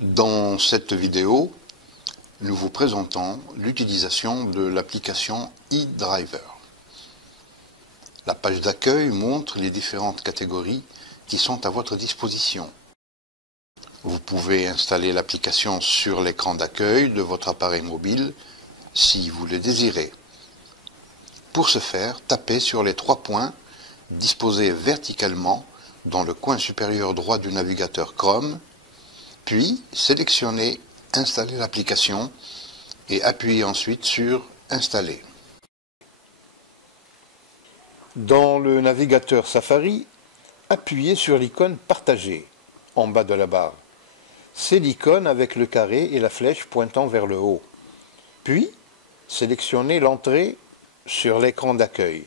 Dans cette vidéo, nous vous présentons l'utilisation de l'application eDriver. La page d'accueil montre les différentes catégories qui sont à votre disposition. Vous pouvez installer l'application sur l'écran d'accueil de votre appareil mobile si vous le désirez. Pour ce faire, tapez sur les 3 points disposés verticalement dans le coin supérieur droit du navigateur Chrome, puis sélectionnez « Installer l'application » et appuyez ensuite sur « Installer ». Dans le navigateur Safari, appuyez sur l'icône « Partager » en bas de la barre. C'est l'icône avec le carré et la flèche pointant vers le haut. Puis, sélectionnez l'entrée sur l'écran d'accueil.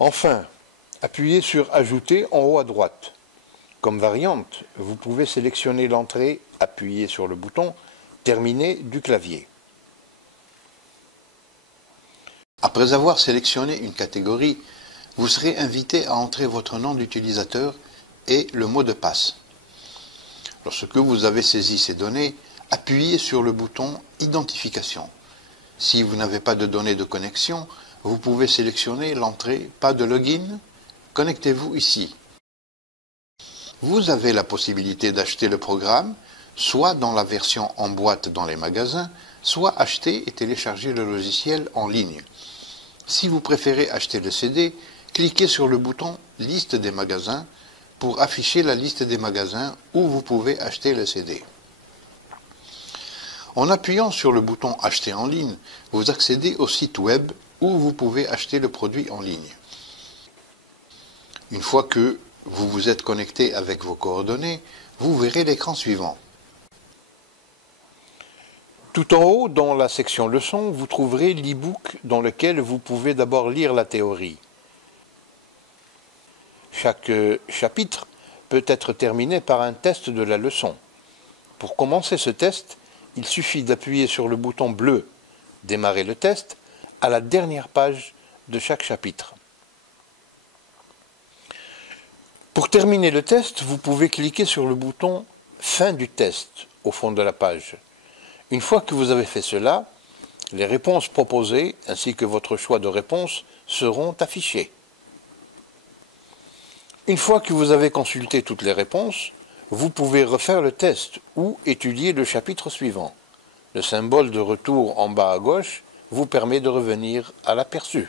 Enfin, appuyez sur « Ajouter » en haut à droite. Comme variante, vous pouvez sélectionner l'entrée, appuyez sur le bouton « Terminer » du clavier. Après avoir sélectionné une catégorie, vous serez invité à entrer votre nom d'utilisateur et le mot de passe. Lorsque vous avez saisi ces données, appuyez sur le bouton « Identification ». Si vous n'avez pas de données de connexion, vous pouvez sélectionner l'entrée « Pas de login ». Connectez-vous ici. Vous avez la possibilité d'acheter le programme, soit dans la version en boîte dans les magasins, soit acheter et télécharger le logiciel en ligne. Si vous préférez acheter le CD, cliquez sur le bouton « Liste des magasins » pour afficher la liste des magasins où vous pouvez acheter le CD. En appuyant sur le bouton « Acheter en ligne », vous accédez au site web où vous pouvez acheter le produit en ligne. Une fois que vous vous êtes connecté avec vos coordonnées, vous verrez l'écran suivant. Tout en haut, dans la section Leçons, vous trouverez l'e-book dans lequel vous pouvez d'abord lire la théorie. Chaque chapitre peut être terminé par un test de la leçon. Pour commencer ce test, il suffit d'appuyer sur le bouton bleu « Démarrer le test » à la dernière page de chaque chapitre. Pour terminer le test, vous pouvez cliquer sur le bouton « Fin du test » au fond de la page. Une fois que vous avez fait cela, les réponses proposées ainsi que votre choix de réponse seront affichés. Une fois que vous avez consulté toutes les réponses, vous pouvez refaire le test ou étudier le chapitre suivant. Le symbole de retour en bas à gauche vous permet de revenir à l'aperçu.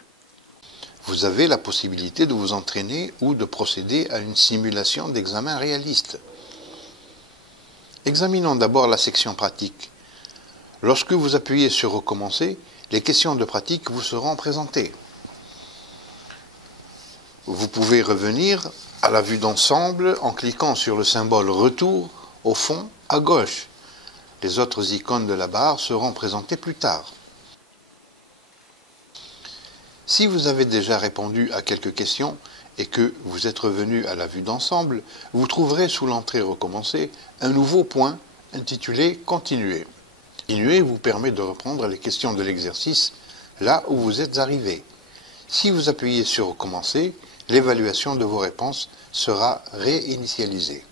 Vous avez la possibilité de vous entraîner ou de procéder à une simulation d'examen réaliste. Examinons d'abord la section pratique. Lorsque vous appuyez sur « Recommencer », les questions de pratique vous seront présentées. Vous pouvez revenir à la vue d'ensemble en cliquant sur le symbole « Retour » au fond à gauche. Les autres icônes de la barre seront présentées plus tard. Si vous avez déjà répondu à quelques questions et que vous êtes revenu à la vue d'ensemble, vous trouverez sous l'entrée « Recommencer » un nouveau point intitulé « Continuer ». Continuer vous permet de reprendre les questions de l'exercice là où vous êtes arrivé. Si vous appuyez sur « Recommencer », l'évaluation de vos réponses sera réinitialisée.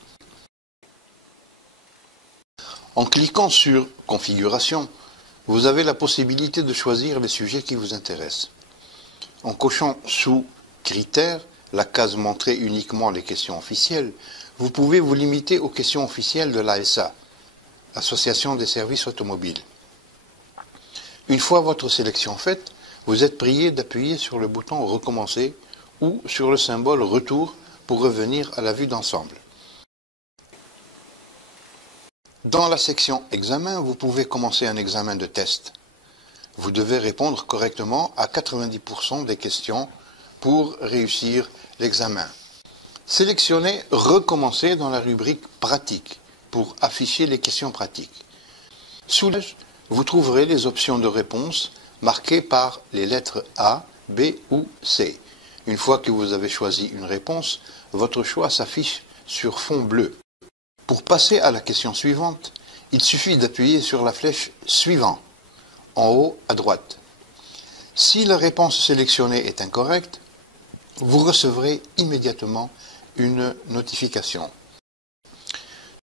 En cliquant sur « Configuration », vous avez la possibilité de choisir les sujets qui vous intéressent. En cochant sous « Critères » la case montrer uniquement les questions officielles, vous pouvez vous limiter aux questions officielles de l'ASA, Association des services automobiles. Une fois votre sélection faite, vous êtes prié d'appuyer sur le bouton « Recommencer » ou sur le symbole « Retour » pour revenir à la vue d'ensemble. Dans la section « Examen », vous pouvez commencer un examen de test. Vous devez répondre correctement à 90% des questions pour réussir l'examen. Sélectionnez « Recommencer » dans la rubrique « Pratique » pour afficher les questions pratiques. Sous l'âge, vous trouverez les options de réponse marquées par les lettres A, B ou C. Une fois que vous avez choisi une réponse, votre choix s'affiche sur fond bleu. Pour passer à la question suivante, il suffit d'appuyer sur la flèche « Suivant » en haut à droite. Si la réponse sélectionnée est incorrecte, vous recevrez immédiatement une notification.